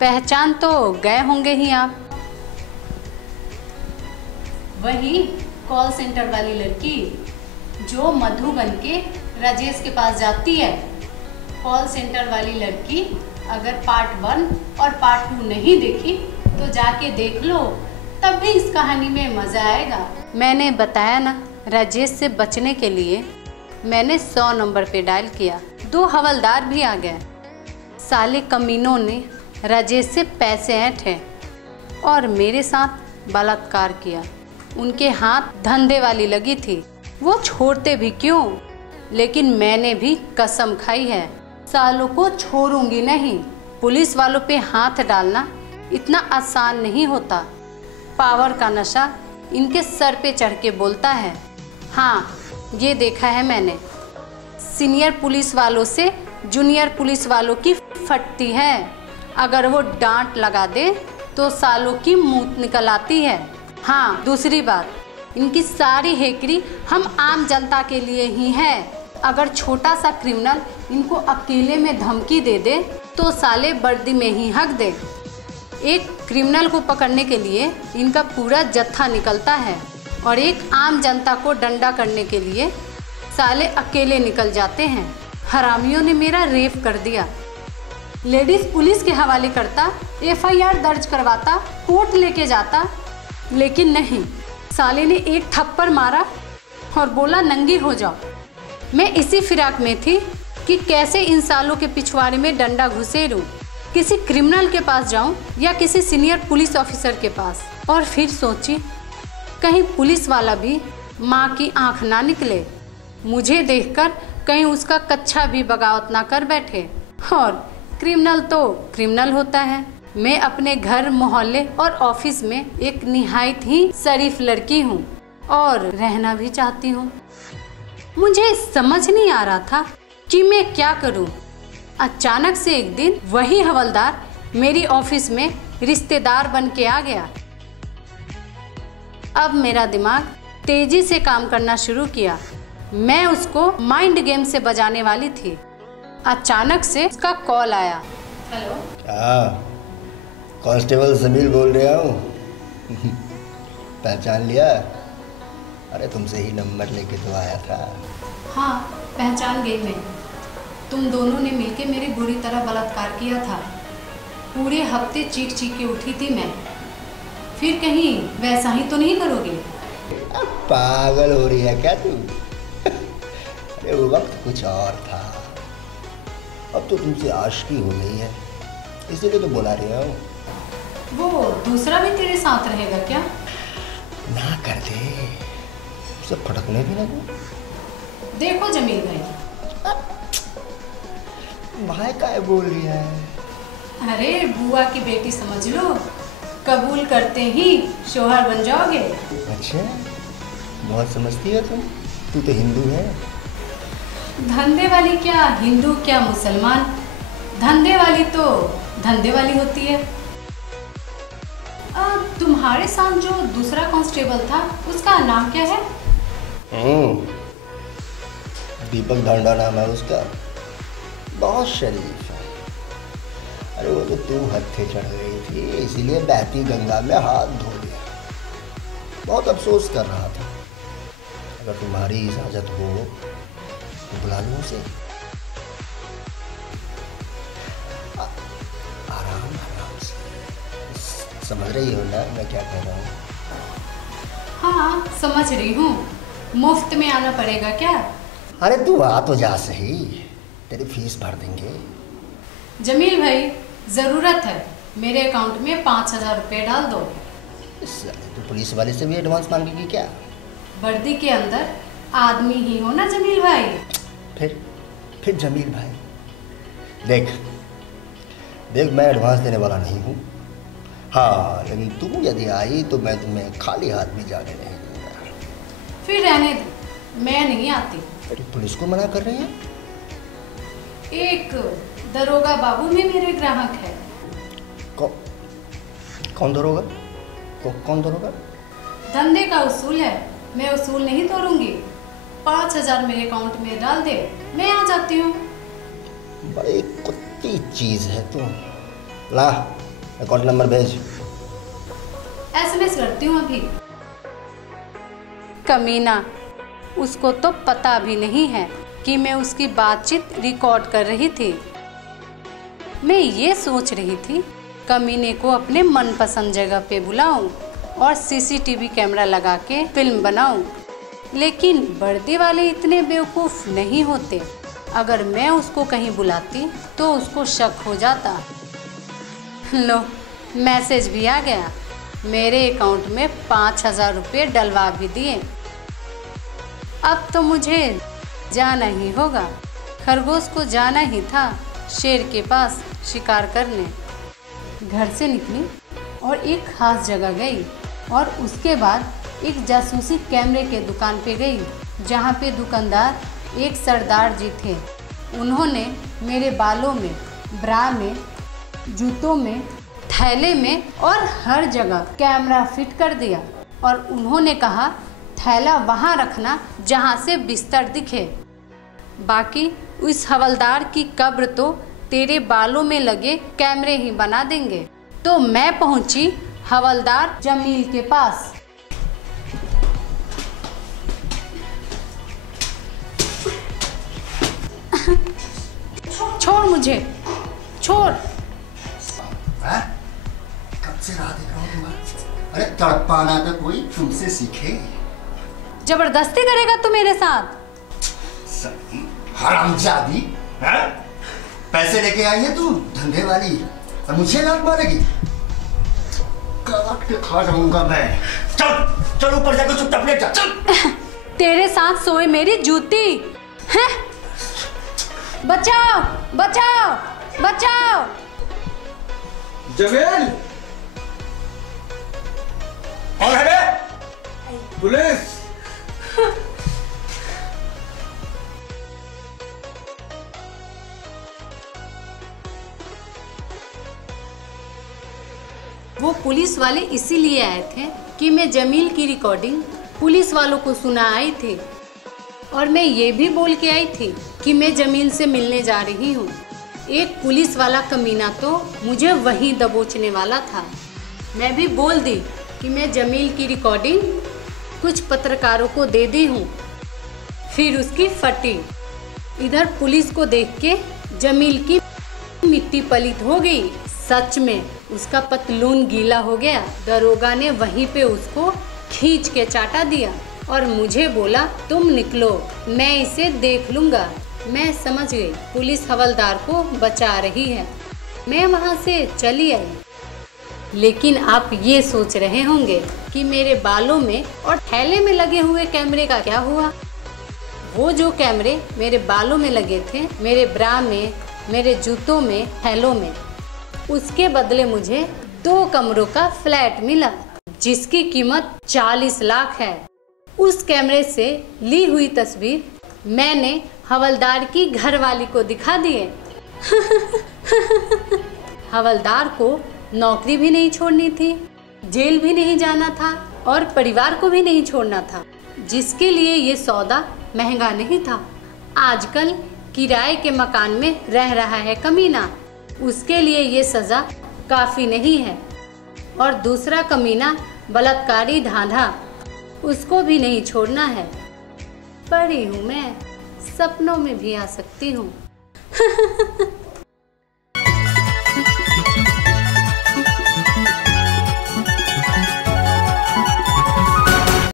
पहचान तो गए होंगे ही आप। वही कॉल सेंटर वाली लड़की जो मधु बन के राजेश के पास जाती है। कॉल सेंटर वाली लड़की अगर पार्ट 1 और पार्ट 2 नहीं देखी तो जाके देख लो, तब भी इस कहानी में मजा आएगा। मैंने बताया ना, राजेश से बचने के लिए मैंने 100 नंबर पे डायल किया। 2 हवलदार भी आ गए। साले कमीनों ने राजेश से पैसे ऐंठे और मेरे साथ बलात्कार किया। उनके हाथ धंधे वाली लगी थी, वो छोड़ते भी क्यों, लेकिन मैंने भी कसम खाई है, सालों को छोड़ूंगी नहीं। पुलिस वालों पे हाथ डालना इतना आसान नहीं होता। पावर का नशा इनके सर पे चढ़ के बोलता है। हाँ, ये देखा है मैंने, सीनियर पुलिस वालों से जूनियर पुलिस वालों की फटती है। अगर वो डांट लगा दे तो सालों की मूत निकल आती है। हाँ, दूसरी बात, इनकी सारी हेकड़ी हम आम जनता के लिए ही है। अगर छोटा सा क्रिमिनल इनको अकेले में धमकी दे दे तो साले वर्दी में ही हक दे। एक क्रिमिनल को पकड़ने के लिए इनका पूरा जत्था निकलता है और एक आम जनता को डंडा करने के लिए साले अकेले निकल जाते हैं। हरामियों ने मेरा रेप कर दिया। लेडीज पुलिस के हवाले करता, FIR दर्ज करवाता, कोर्ट लेके जाता, लेकिन नहीं, साले ने एक थप्पड़ मारा और बोला नंगी हो जाओ। मैं इसी फिराक में थी कि कैसे इन सालों के पिछवाड़े में डंडा घुसेरूं, किसी क्रिमिनल के पास जाऊं या किसी सीनियर पुलिस ऑफिसर के पास। और फिर सोची कहीं पुलिस वाला भी माँ की आंख ना निकले, मुझे देखकर कहीं उसका कच्चा भी बगावत ना कर बैठे। और क्रिमिनल तो क्रिमिनल होता है। मैं अपने घर, मोहल्ले और ऑफिस में एक निहायत ही शरीफ लड़की हूँ और रहना भी चाहती हूँ। मुझे समझ नहीं आ रहा था कि मैं क्या करूँ। अचानक से एक दिन वही हवलदार मेरी ऑफिस में रिश्तेदार बन के आ गया। अब मेरा दिमाग तेजी से काम करना शुरू किया। मैं उसको माइंड गेम से बजाने वाली थी। अचानक से उसका कॉल आया। हेलो। कांस्टेबल जमील बोल रहा हूँ। पहचान लिया? अरे तुमसे ही नंबर लेके तो आया था। हाँ, पहचान गई मैं। तुम दोनों ने मिलके मेरी बुरी तरह बलात्कार किया था। पूरे हफ्ते चीख चीख के उठी थी मैं। फिर कहीं वैसा ही तो नहीं करोगे? पागल हो रही है क्या तू? अरे वो वक्त कुछ और था, अब तो तुमसे आशिकी हो गई है, इसीलिए तो बुला रही हूँ। वो दूसरा भी तेरे साथ रहेगा क्या? ना कर दे, उसे फटकने भी ना दो। देखो जमील भाई काय बोल रही है? अरे बुआ की बेटी समझ लो, कबूल करते ही शोहर बन जाओगे। अच्छा, बहुत समझती है तुम। तू तो हिंदू है। धंधे वाली क्या हिंदू क्या मुसलमान, धंधे वाली तो धंधे वाली होती है। तुम्हारे साथ जो दूसरा कांस्टेबल था उसका नाम क्या है? दीपक धांडा नाम है उसका, बहुत शरीफ है। अरे वो तो तू हत्थे चढ़ गई थी, इसीलिए बहती गंगा में हाथ धो लिया। बहुत अफसोस कर रहा था। अगर तुम्हारी इजाजत हो तो बुला लो उसे। आराम आराम से, समझ रही हो ना मैं क्या कह रहा हूँ? हाँ समझ रही हूँ। मुफ्त में आना पड़ेगा क्या? अरे तू आ तो जा सही, तेरी फीस भर देंगे। जमील भाई ज़रूरत है, मेरे अकाउंट में 5000 रुपये डाल दो। तो पुलिस वाले से भी एडवांस मांगेगी क्या? वर्दी के अंदर आदमी ही हो ना जमील भाई। फिर जमील भाई, देख मैं एडवांस देने वाला नहीं हूँ। हाँ, लेकिन तू यदि आई तो मैं तुम्हें खाली हाथ भी जाने नहीं दूंगा। फिर रहने दो, मैं नहीं आती। तो पुलिस को मना कर रही है? एक दरोगा बाबू भी मेरे ग्राहक है। कौन दरोगा? कौन दरोगा? धंधे का उसूल है, मैं उसूल नहीं तोड़ूंगी। 5000 मेरे अकाउंट में डाल दे, मैं आ जाती हूँ। बड़ी कुत्ती चीज है तू। ला अकाउंट नंबर भेज। SMS करती हूँ अभी। कमीना, उसको तो पता भी नहीं है कि मैं उसकी बातचीत रिकॉर्ड कर रही थी। मैं ये सोच रही थी कमीने को अपने मनपसंद जगह पे बुलाऊं और CCTV कैमरा लगा के फिल्म बनाऊं, लेकिन वर्दी वाले इतने बेवकूफ़ नहीं होते। अगर मैं उसको कहीं बुलाती तो उसको शक हो जाता। लो, मैसेज भी आ गया। मेरे अकाउंट में 5000 रुपये डलवा भी दिए। अब तो मुझे जाना ही होगा। खरगोश को जाना ही था शेर के पास शिकार करने। घर से निकली और एक खास जगह गई और उसके बाद एक जासूसी कैमरे के दुकान पे गई, जहाँ पे दुकानदार एक सरदार जी थे। उन्होंने मेरे बालों में, ब्रा में, जूतों में, थैले में और हर जगह कैमरा फिट कर दिया और उन्होंने कहा थैला वहाँ रखना जहाँ से बिस्तर दिखे, बाकी उस हवलदार की कब्र तो तेरे बालों में लगे कैमरे ही बना देंगे। तो मैं पहुंची हवलदार जमील के पास। छोड़ मुझे, छोड़। कब से राह देख रहा हूँ तुम्हारा। अरे तड़पाना तो कोई तुमसे सीखे। जबरदस्ती करेगा तू मेरे साथ? हरामजादी, पैसे लेके आई है तू धंधे वाली और मुझे लात मारेगी। काट के खा जाऊंगा मैं। चल चल ऊपर जाकर चुपचाप लेट जा। चल। तेरे साथ सोए मेरी जूती है। बचाओ बचाओ बचाओ। जमील, कौन है बे? पुलिस। वो पुलिस वाले इसीलिए आए थे कि मैं जमील की रिकॉर्डिंग पुलिस वालों को सुनाई थी और मैं ये भी बोल के आई थी कि मैं जमील से मिलने जा रही हूँ। एक पुलिस वाला कमीना तो मुझे वहीं दबोचने वाला था। मैं भी बोल दी कि मैं जमील की रिकॉर्डिंग कुछ पत्रकारों को दे दी हूँ, फिर उसकी फटी। इधर पुलिस को देख के जमील की मिट्टी पलीत हो गई। सच में उसका पतलून गीला हो गया। दरोगा ने वहीं पे उसको खींच के चाटा दिया और मुझे बोला तुम निकलो, मैं इसे देख लूँगा। मैं समझ गई पुलिस हवलदार को बचा रही है। मैं वहाँ से चली आई। लेकिन आप ये सोच रहे होंगे कि मेरे बालों में और थैले में लगे हुए कैमरे का क्या हुआ। वो जो कैमरे मेरे बालों में लगे थे, मेरे ब्रा में, मेरे जूतों में, थैलों में, उसके बदले मुझे 2 कमरों का फ्लैट मिला जिसकी कीमत 40 लाख है। उस कैमरे से ली हुई तस्वीर मैंने हवलदार की घरवाली को दिखा दिए। हवलदार को नौकरी भी नहीं छोड़नी थी, जेल भी नहीं जाना था और परिवार को भी नहीं छोड़ना था, जिसके लिए ये सौदा महंगा नहीं था। आजकल किराए के मकान में रह रहा है कमीना, उसके लिए ये सज़ा काफ़ी नहीं है। और दूसरा कमीना बलात्कारी धांधा, उसको भी नहीं छोड़ना है। परी हूँ मैं, सपनों में भी आ सकती हूँ।